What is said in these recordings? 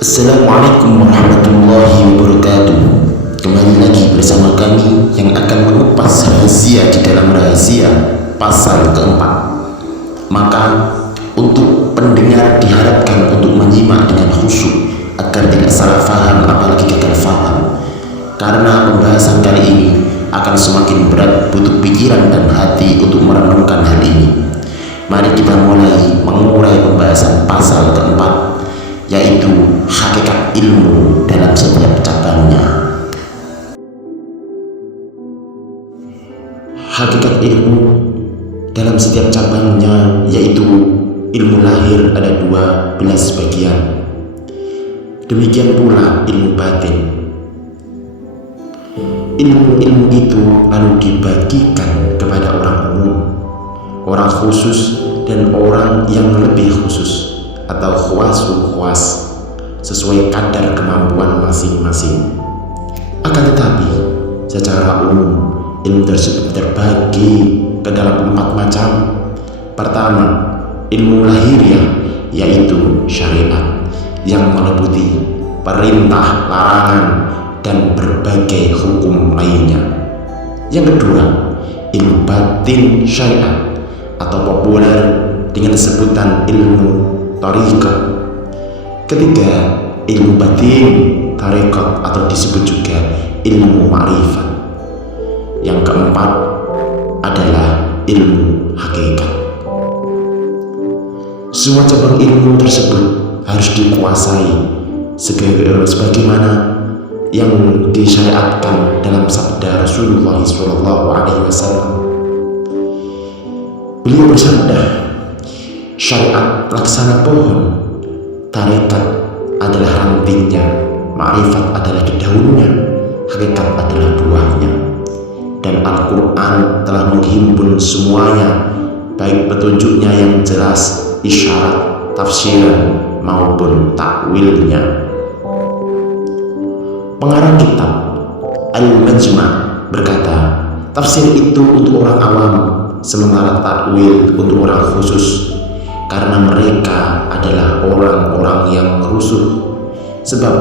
Assalamualaikum warahmatullahi wabarakatuh. Kembali lagi bersama kami yang akan mengupas rahasia di dalam rahasia pasal keempat. Maka untuk pendengar diharapkan untuk menyimak dengan khusyuk agar tidak salah faham apalagi gagal faham, karena pembahasan kali ini akan semakin berat, butuh pikiran dan hati untuk merenungkan hal ini. Mari kita mulai mengurai pembahasan pasal keempat, yaitu hakikat ilmu dalam setiap cabangnya. Hakikat ilmu dalam setiap cabangnya yaitu ilmu lahir ada 12 bagian. Demikian pula ilmu batin. Ilmu-ilmu itu lalu dibagikan kepada orang umum, orang khusus dan orang yang lebih khusus atau khawasul khawas sesuai kadar kemampuan masing-masing. Akan tetapi secara umum ilmu tersebut terbagi ke dalam 4 macam. Pertama, ilmu lahiriah yaitu syariat yang meliputi perintah, larangan dan berbagai hukum lainnya. Yang kedua, ilmu batin syariat atau populer dengan sebutan ilmu tariqat. Ketiga, ilmu batin tariqat atau disebut juga ilmu ma'rifat. Yang keempat adalah ilmu hakikat. Semua cabang ilmu tersebut harus dikuasai sebagaimana yang disyariatkan dalam sabda Rasulullah SAW. Beliau bersabda, syariat laksana pohon, tarekat adalah rantingnya, ma'rifat adalah daunnya, hakikat adalah buahnya. Dan Al-Quran telah menghimpun semuanya, baik petunjuknya yang jelas, isyarat, tafsiran maupun takwilnya. Pengarang kitab Al-Majma' berkata, tafsir itu untuk orang awam, sementara takwil untuk orang khusus, karena mereka adalah orang-orang yang rusuh. Sebab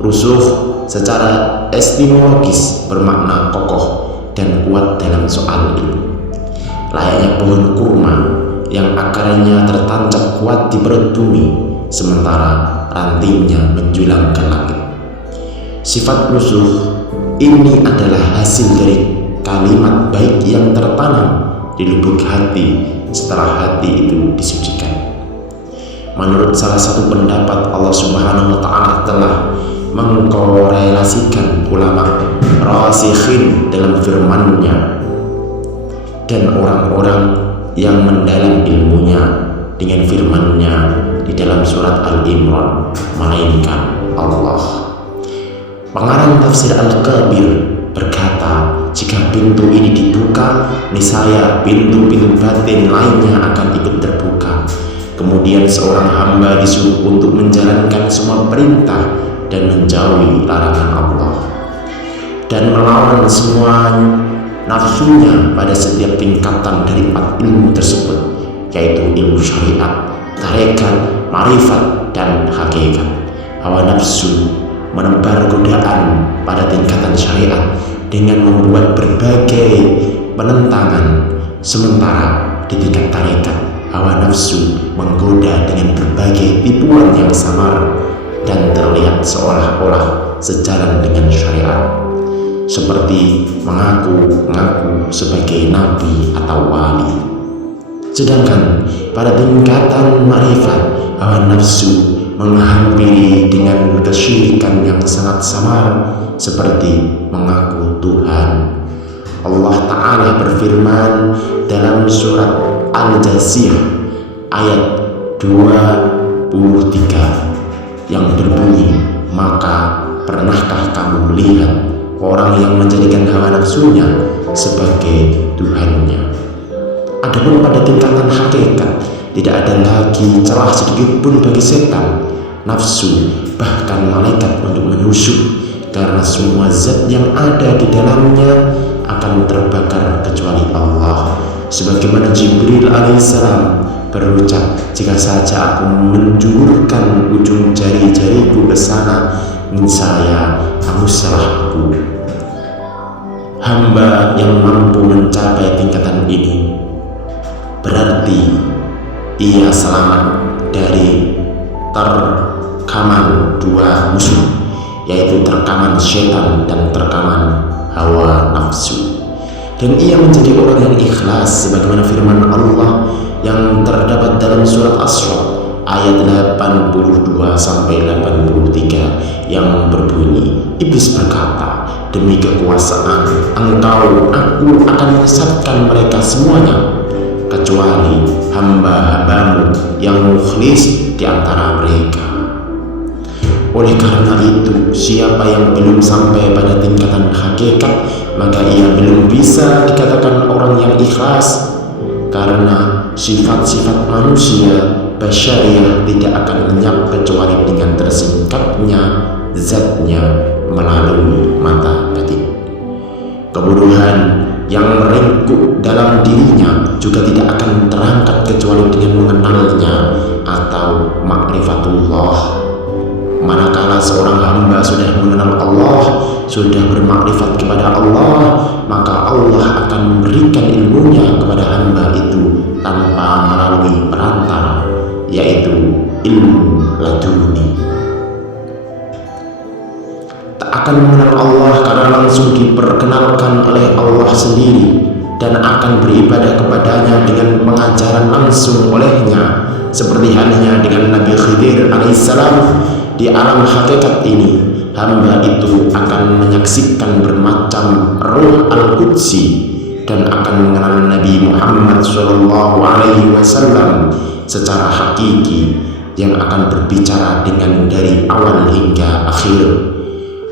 rusuh secara etimologis bermakna kokoh dan kuat dalam soal ilmu. Layaknya pohon kurma yang akarnya tertancap kuat di perut bumi, sementara rantingnya menjulang ke langit. Sifat rusuh ini adalah hasil dari kalimat baik yang tertanam di lubuk hati setelah hati itu disucikan. Menurut salah satu pendapat, Allah Subhanahu wa Ta'ala telah mengkorelasikan ulama rasikhin dalam firman-Nya dan orang-orang yang mendalam ilmunya dengan firman-Nya di dalam surat Al-Imran, melainkan Allah. Pengarang tafsir Al-Kabir berkata, jika pintu ini dibuka, niscaya pintu-pintu batin lainnya akan ikut terbuka. Kemudian seorang hamba disuruh untuk menjalankan semua perintah dan menjauhi larangan Allah, dan melawan semua nafsunya pada setiap tingkatan dari 4 ilmu tersebut, yaitu ilmu syariat, tarekat, ma'rifat, dan hakikat. Hawa nafsu menebar godaan pada tingkatan syariat dengan membuat berbagai penentangan, sementara di tingkat tarekat hawa nafsu menggoda dengan berbagai tipuan yang samar dan terlihat seolah-olah sejalan dengan syariat, seperti mengaku-ngaku sebagai nabi atau wali. Sedangkan pada tingkatan ma'rifat, hawa nafsu menghampiri dengan kesyirikan yang sangat samar, seperti mengaku Tuhan. Allah Ta'ala berfirman dalam surat Al-Jasiyah ayat 23 yang berbunyi, maka pernahkah kamu melihat orang yang menjadikan hawa nafsunya sebagai Tuhannya? Adapun pada tingkatan hakikat, tidak ada lagi celah sedikit pun bagi setan, nafsu, bahkan malaikat untuk menusuk, karena semua zat yang ada di dalamnya akan terbakar kecuali Allah. Sebagaimana Jibril alaihissalam berucap, jika saja aku menjulurkan ujung jari-jariku ke sana, niscaya hanguslah aku. Hamba yang mampu mencapai tingkatan ini berarti ia selamat dari terkaman dua musuh, yaitu terkaman syaitan dan terkaman hawa nafsu. Dan ia menjadi orang yang ikhlas sebagaimana firman Allah yang terdapat dalam surat Asy-Syura ayat 82 sampai 83 yang berbunyi, iblis berkata, demi kekuasaan engkau, aku akan menyesatkan mereka semuanya kecuali hamba-hambamu yang mukhlis di antara mereka. Oleh karena itu, siapa yang belum sampai pada tingkatan hakikat, maka ia belum bisa dikatakan orang yang ikhlas, karena sifat-sifat manusia basyariah tidak akan lenyap kecuali dengan tersingkapnya zatnya melalui mata batin. Kebodohan yang meringkuk dalam dirinya juga tidak akan terangkat kecuali dengan mengenalnya atau ma'rifatullah. Manakala seorang hamba sudah mengenal Allah, sudah bermakrifat kepada Allah, maka Allah akan memberikan ilmunya kepada hamba itu tanpa melalui perantara, yaitu ilmu laduni. Tak akan mengenal Allah karena langsung diperkenalkan oleh Allah sendiri, dan akan beribadah kepadanya dengan pengajaran langsung olehnya, seperti halnya dengan Nabi Khidir alaihissalam. Di alam hakikat ini, hamba itu akan menyaksikan bermacam ruh al-Qudsi dan akan mengenal Nabi Muhammad SAW secara hakiki, yang akan berbicara dengan dari awal hingga akhir.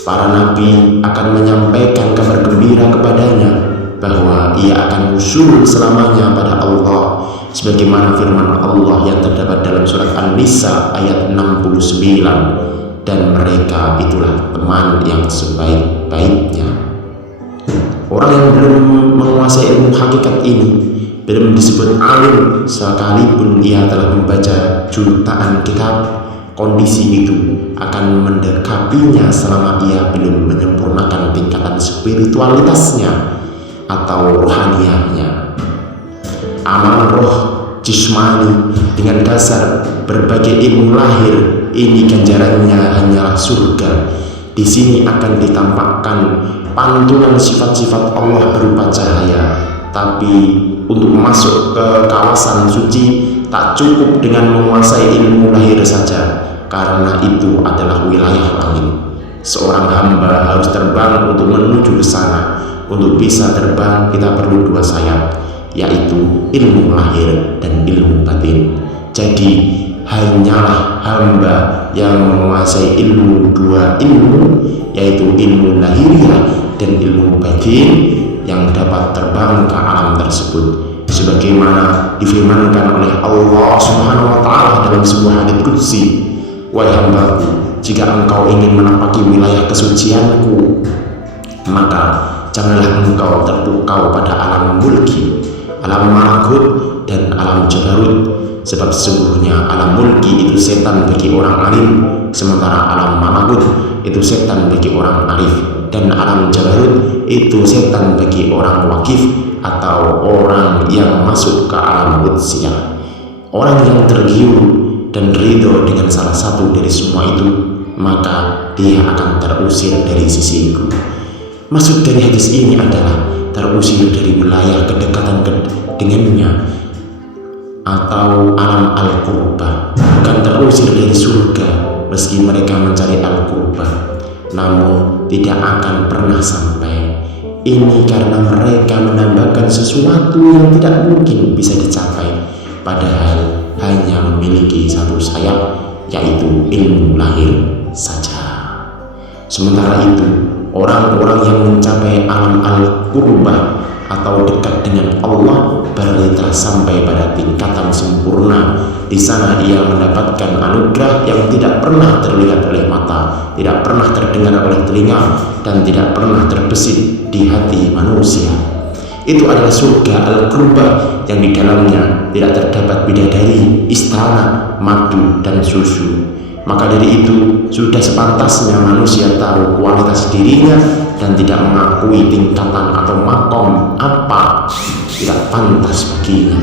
Para nabi akan menyampaikan kabar gembira kepadanya bahwa ia akan usul selamanya pada Allah, sebagaimana firman Allah yang terdapat dalam surat An-Nisa ayat 69, dan mereka itulah teman yang sebaik-baiknya. Orang yang belum menguasai ilmu hakikat ini belum disebut alim sekalipun ia telah membaca jutaan kitab. Kondisi itu akan mendekapinya selama ia belum menyempurnakan tingkatan spiritualitasnya atau rohaniahnya. Amal roh jismani dengan dasar berbagai ilmu lahir ini ganjarannya hanyalah surga. Di sini akan ditampakkan pantulan sifat-sifat Allah berupa cahaya. Tapi untuk masuk ke kawasan suci tak cukup dengan menguasai ilmu lahir saja, karena itu adalah wilayah langit. Seorang hamba harus terbang untuk menuju ke sana. Untuk bisa terbang kita perlu dua sayap, yaitu ilmu lahir dan ilmu batin. Jadi hanyalah hamba yang menguasai dua ilmu, yaitu ilmu lahiriah dan ilmu batin, yang dapat terbang ke alam tersebut, sebagaimana difirmankan oleh Allah Subhanahu wa Ta'ala dalam sebuah hadits qudsi, wahai hambaku, jika engkau ingin menapaki wilayah kesucianku, maka janganlah engkau terpukau pada alam mulki, alam malakut, dan alam jabarut, sebab sesungguhnya alam mulki itu setan bagi orang alim, sementara alam malakut itu setan bagi orang arif, dan alam jabarut itu setan bagi orang wakif atau orang yang masuk ke alam qudsiyah. Orang yang tergiur dan ridho dengan salah satu dari semua itu, maka dia akan terusir dari sisiku. Maksud dari hadis ini adalah terusir dari wilayah kedekatan dengannya atau alam al-qurbah, bukan terusir dari surga. Meski mereka mencari al-qurbah, namun tidak akan pernah sampai. Ini karena mereka menambahkan sesuatu yang tidak mungkin bisa dicapai, padahal hanya memiliki satu sayap, yaitu ilmu lahir saja. Sementara itu, orang-orang yang mencapai alam al-qurbah atau dekat dengan Allah berarti telah sampai pada tingkatan sempurna. Di sana ia mendapatkan anugerah yang tidak pernah terlihat oleh mata, tidak pernah terdengar oleh telinga, dan tidak pernah terbesit di hati manusia. Itu adalah surga al-qurbah yang di dalamnya tidak terdapat bidadari, istana, madu, dan susu. Maka dari itu sudah sepantasnya manusia tahu kualitas dirinya dan tidak mengakui tingkatan atau makom apa tidak pantas baginya.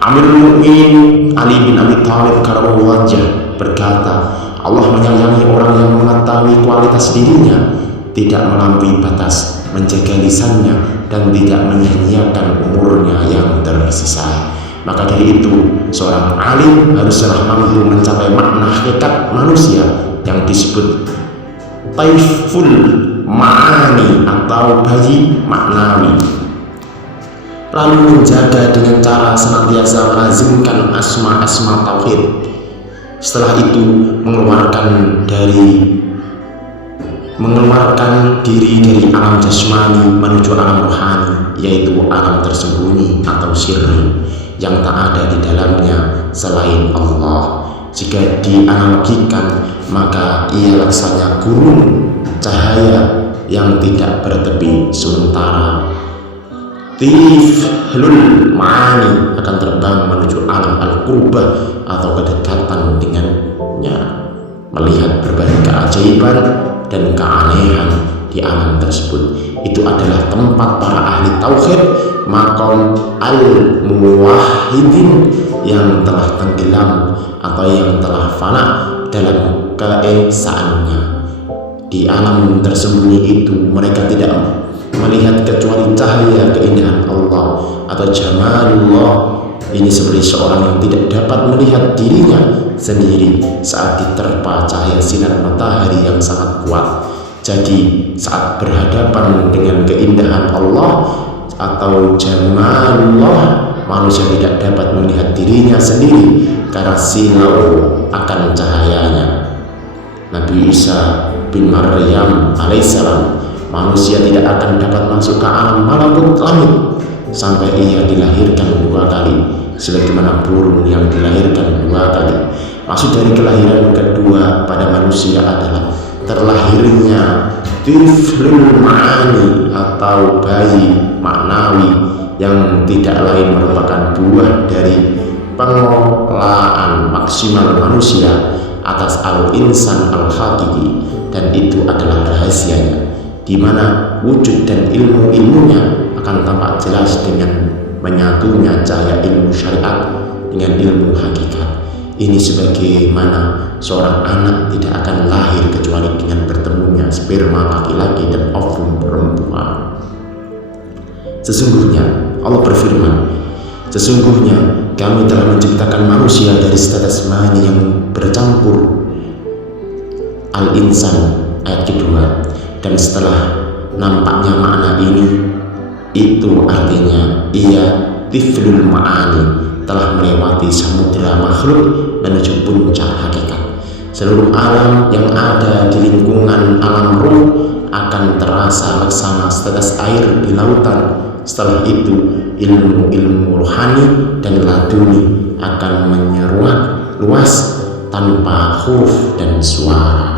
Amirul Mukminin Ali bin Abi Thalib karramallahu wajhah berkata, Allah menyayangi orang yang mengetahui kualitas dirinya, tidak melampaui batas, menjaga lisannya, dan tidak menyia-nyiakan umurnya yang tersisa. Maka dari itu, seorang alim haruslah mampu mencapai makna hakikat manusia yang disebut taiful ma'ani atau bayi maknawi, lalu menjaga dengan cara senantiasa melazimkan asma-asma tauhid. Setelah itu mengeluarkan diri dari alam jasmani menuju alam rohani, yaitu alam tersembunyi atau sirri yang tak ada di dalamnya selain Allah. Jika dianalogikan, maka ia laksanya gurun cahaya yang tidak bertepi sementara. Tiflul ma'ani akan terbang menuju alam al-qurbah atau kedekatan dengannya, melihat berbagai keajaiban dan keanehan di alam tersebut. Itu adalah tempat para ahli tauhid, maqam al-muwahhidin yang telah tenggelam atau yang telah fana dalam keesaannya. Di alam tersembunyi itu mereka tidak melihat kecuali cahaya keindahan Allah atau jamalullah. Ini seperti seorang yang tidak dapat melihat dirinya sendiri saat diterpa cahaya sinar matahari yang sangat kuat. Jadi saat berhadapan dengan keindahan Allah atau jamalullah, manusia tidak dapat melihat dirinya sendiri karena silau akan cahayanya. Nabi Isa bin Maryam alaihissalam, manusia tidak akan dapat masuk ke alam malakut langit sampai ia dilahirkan 2 kali, sebagaimana burung yang dilahirkan 2 kali. Maksud dari kelahiran kedua pada manusia adalah terlahirnya tiflul ma'ani atau bayi maknawi yang tidak lain merupakan buah dari pengelolaan maksimal manusia atas al-insan al-hakiki, dan itu adalah rahasianya, di mana wujud dan ilmu-ilmunya akan tampak jelas dengan menyatunya cahaya ilmu syariat dengan ilmu hakikat. Ini sebagaimana seorang anak tidak akan lahir kecuali dengan bertemunya sperma laki-laki dan ovum perempuan. Sesungguhnya Allah berfirman, sesungguhnya kami telah menciptakan manusia dari status mani yang bercampur, Al-Insan ayat kedua. Dan setelah nampaknya makna ini, itu artinya ia tiflul ma'ani telah melewati samudera makhluk menuju puncak hakikat. Seluruh alam yang ada di lingkungan alam ruh akan terasa laksana setetes air di lautan. Setelah itu ilmu-ilmu rohani dan laduni akan menyeruak luas tanpa huruf dan suara.